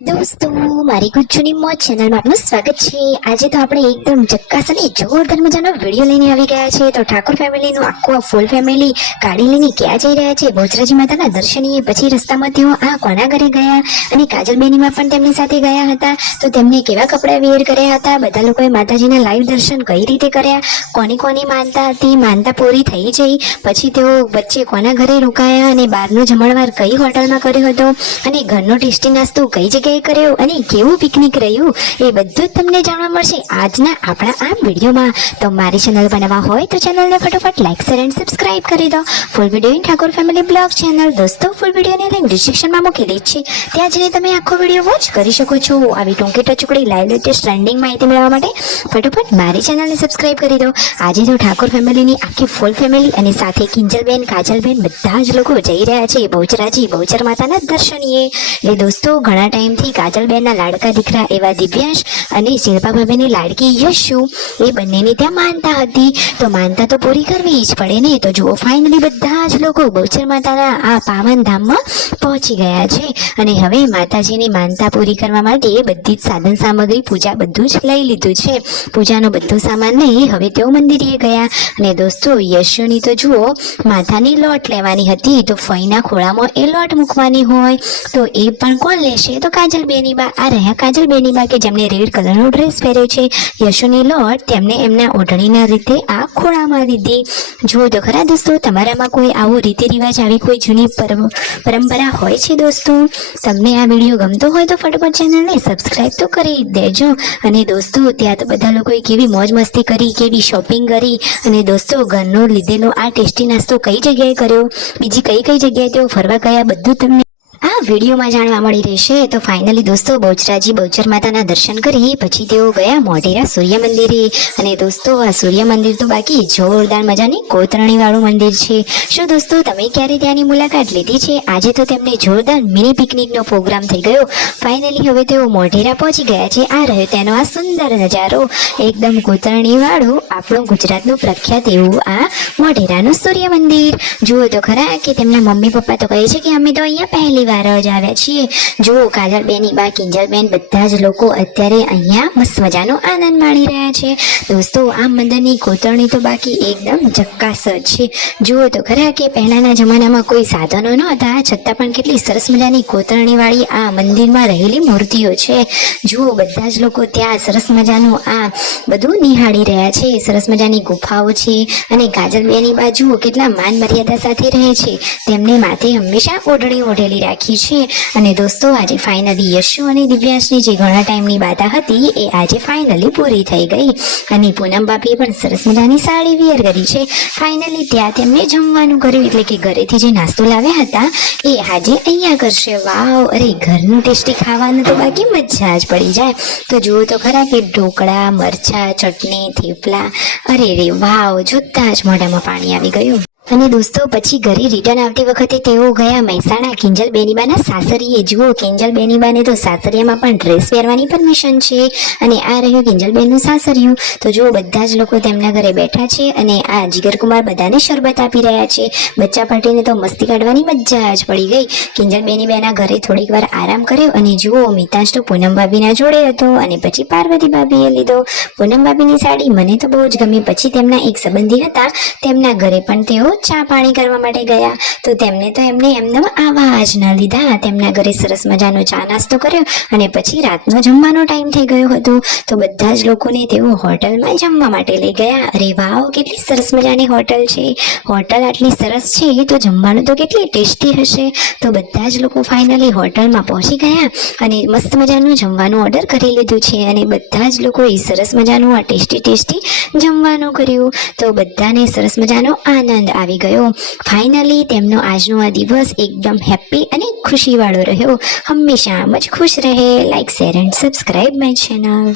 દોસ્તો મારી ગુજ્જુની મોજ ચેનલમાં આપનું સ્વાગત છે। આજે તો આપણે એકદમ ચક્કાસ અને જોરદાર મજાનો વિડીયો લઈને આવી ગયા છે। તો ઠાકોર ફેમિલીનું આખું ફૂલ ફેમિલી ગાડી લઈને ક્યાં જઈ રહ્યા છે? બહુચરાજી માતાના દર્શનીએ। પછી રસ્તામાં તેઓ આ કોના ઘરે ગયા અને કાજલબેનીમાં પણ તેમની સાથે ગયા હતા। તો તેમને કેવા કપડાં વેર કર્યા હતા, બધા લોકોએ માતાજીના લાઈવ દર્શન કઈ રીતે કર્યા, કોની કોની માનતા હતી, માનતા પૂરી થઈ જઈ પછી તેઓ વચ્ચે કોના ઘરે રોકાયા અને બહારનો જમણવાર કઈ હોટલમાં કર્યો હતો અને ઘરનો ટેસ્ટી નાસ્તો કઈ જગ્યાએ કર્યો અને કેવું પિકનિક રહ્યું એ બધું જ તમને જાણવા મળશે આજના આપણા આ વિડીયોમાં। તો મારી ચેનલ પર નવા હોય તો ચેનલને ફટાફટ લાઈક શેર એન્ડ સબસ્ક્રાઇબ કરી દો। Full video Thakor family blog channel દોસ્તો ફૂલ વિડીયોની લિંક ડિસ્ક્રિપ્શનમાં મૂકેલી છે, ત્યાં જઈને તમે આખો વિડીયો વોચ કરી શકો છો। આવી ટૂંકી ટચુકડી લાઈવ લેટેસ્ટ ટ્રેન્ડિંગ માહિતી મેળવવા માટે ફટાફટ મારી ચેનલને સબસ્ક્રાઇબ કરી દો। આજે તો ઠાકોર ફેમિલીની આખી ફૂલ ફેમિલી અને સાથે કિંજલબેન કાજલબેન બધા જ લોકો જઈ રહ્યા છે બહુચરાજી બહુચર માતાના દર્શનીએ। એટલે દોસ્તો ઘણા ટાઈમથી કાજલબેનના લાડકા દીકરા એવા દિવ્યાંશ અને શિલ્પા ભાભીની લાડકી યશુ એ બંનેની ત્યાં માનતા હતી, તો માનતા તો પૂરી કરવી જ પડે ને। તો જુઓ ફાઇનલી બધા જ લોકો બહુચર માતાના આ પાવન ધામમાં પહોંચી ગયા છે અને હવે માતાજીની માનતા પૂરી કરવા માટે બધી જ સાધન સામગ્રી પૂજા બધું જ લઈ લીધું છે। પૂજાનો બધો સામાન લઈ હવે તેઓ મંદિરે ગયા અને દોસ્તો યશુની તો જુઓ માથાની લોટ લેવાની હતી, તો ફઈના ખોળામાં એ લોટ મૂકવાની હોય તો એ પણ કોણ લેશે? તો કાજલબેની બા। આ રહ્યા કાજલબેની બા કે જેમને રેડ કલરનો ડ્રેસ પહેર્યો છે। યશુની લોટ તેમને એમના ઓઢણીના રીતે આ ખોળામાં લીધી। જુઓ તો ખરા દોસ્તો, તમારામાં કોઈ આવો રીતિ રિવાજ આવી કોઈ જૂની પરંપરા હોય છે? દોસ્તો તમને આ વિડીયો ગમતો હોય તો ફટાફટ ચેનલને સબસ્ક્રાઇબ તો કરી દેજો। અને દોસ્તો ત્યાં તો બધા લોકોએ કેવી મોજ મસ્તી કરી, કેવી શોપિંગ કરી અને દોસ્તો ઘરનો લીધેલો આ ટેસ્ટી નાસ્તો કઈ જગ્યાએ કર્યો, બીજી કઈ કઈ જગ્યાએ તેઓ ફરવા ગયા, બધું તમને આ વિડીયોમાં જાણવા મળી રહેશે। તો ફાઇનલી દોસ્તો બહુચરાજી બહુચર માતાના દર્શન કરી પછી તેઓ ગયા મોઢેરા સૂર્ય મંદિરે। અને દોસ્તો આ સૂર્ય મંદિર તો બાકી જોરદાર મજાની કોતરણી વાળું મંદિર છે। શું દોસ્તો તમે ક્યારે ત્યાંની મુલાકાત લીધી છે? આજે તો તેમને જોરદાર મિની પિકનિકનો પ્રોગ્રામ થઈ ગયો। ફાઇનલી હવે તેઓ મોઢેરા પહોંચી ગયા છે। આ રહ્યો તેનો આ સુંદર નજારો, એકદમ કોતરણી વાળું આપણું ગુજરાતનું પ્રખ્યાત એવું આ મોઢેરાનું સૂર્ય મંદિર। જુઓ તો ખરા કે તેમના મમ્મી પપ્પા તો કહે છે કે અમે તો અહીંયા પહેલી વાર જ આવ્યા છીએ। જુઓ કાજલબેની બા કિંજલબેન બધા જ લોકો અત્યારે અહીંયા મસ્ત મજાનો આનંદ માણી રહ્યા છે। દોસ્તો આ મંદિરની કોતરણી તો બાકી એકદમ જક્કાસ જ છે। જુઓ તો ખરા કે પહેલાના જમાનામાં કોઈ સાધનો ન હતા છતાં પણ કેટલી સરસ મજાની કોતરણી વાળી આ મંદિરમાં રહેલી મૂર્તિઓ છે। જુઓ બધા જ લોકો ત્યાં સરસ મજાનું આ બધું નિહાળી રહ્યા છે। સરસ મજાની ગુફાઓ છે અને કાજલબેની બા જુઓ કેટલા માન મર્યાદા સાથે રહે છે, તેમને માથે હંમેશા ઓઢણી ઓઢેલી રાખી છે। અને દોસ્તો આજે ફાઇનલી યશુ અને દિવ્યાંશની જે ઘણા ટાઈમની બાધા હતી એ આજે ફાઇનલી પૂરી થઈ ગઈ અને પૂનમ ભાભીએ પણ સરસ મજાની સાડી વિયર કરી છે। ફાઇનલી ત્યાં તેમને જમવાનું કર્યું, એટલે કે ઘરેથી જે નાસ્તો લાવ્યા હતા એ આજે અહીંયા કરશે। વાવ, અરે ઘરનું ટેસ્ટી ખાવાનું તો બાકી મજા જ પડી જાય। તો જુઓ તો ખરા કે ઢોકળા, મરચા, ચટણી, થેપલા, અરે રે વાવ, જોતા જ મોઢામાં પાણી આવી ગયું। અને દોસ્તો પછી ઘરે રિટર્ન આવતી વખતે તેઓ ગયા મહેસાણા કિંજલબેનીબાના સાસરીએ। જુઓ કિંજલબેનીબાને તો સાસરિયામાં પણ ડ્રેસ પહેરવાની પરમિશન છે અને આ રહ્યું કિંજલબેનનું સાસરિયું। તો જુઓ બધા જ લોકો તેમના ઘરે બેઠા છે અને આ જીગરકુમાર બધાને શરબત આપી રહ્યા છે। બચ્ચા પાર્ટીને તો મસ્તી કાઢવાની મજા જ પડી ગઈ। કિંજલબેનીબાના ઘરે થોડીક વાર આરામ કર્યો અને જુઓ મિતાંશ તો પૂનમ ભાભીના જોડે હતો અને પછી પાર્વતી ભાભીએ લીધો પૂનમ ભાભીની સાડી, મને તો બહુ જ ગમી। પછી તેમના એક સંબંધી હતા તેમના ઘરે પણ તેઓ ચા પાણી કરવા માટે ગયા, તો તેમને તો એમને આવા જ ના લીધા, તેમના ઘરે સરસ મજાનો ચા નાસ્તો કર્યો અને પછી રાતનો જમવાનો ટાઈમ થઈ ગયો હતો, તો બધા જ લોકોને તેઓ હોટલમાં જમવા માટે લઈ ગયા। અરે વાવ, કેટલી સરસ મજાની હોટલ છે, હોટલ આટલી સરસ છે તો જમવાનું તો કેટલી ટેસ્ટી હશે। તો બધા જ લોકો ફાઇનલી હોટલમાં પહોંચી ગયા અને મસ્ત મજાનું જમવાનું ઓર્ડર કરી લીધું છે અને બધા જ લોકોએ સરસ મજાનું આ ટેસ્ટી જમવાનું કર્યું, તો બધાને સરસ મજાનો આનંદ આવી ગયો। ફાઇનલી તેમનો આજનો આ દિવસ એકદમ હેપી અને ખુશીવાળો રહ્યો। હંમેશા આમ જ ખુશ રહે। Like share and subscribe my channel.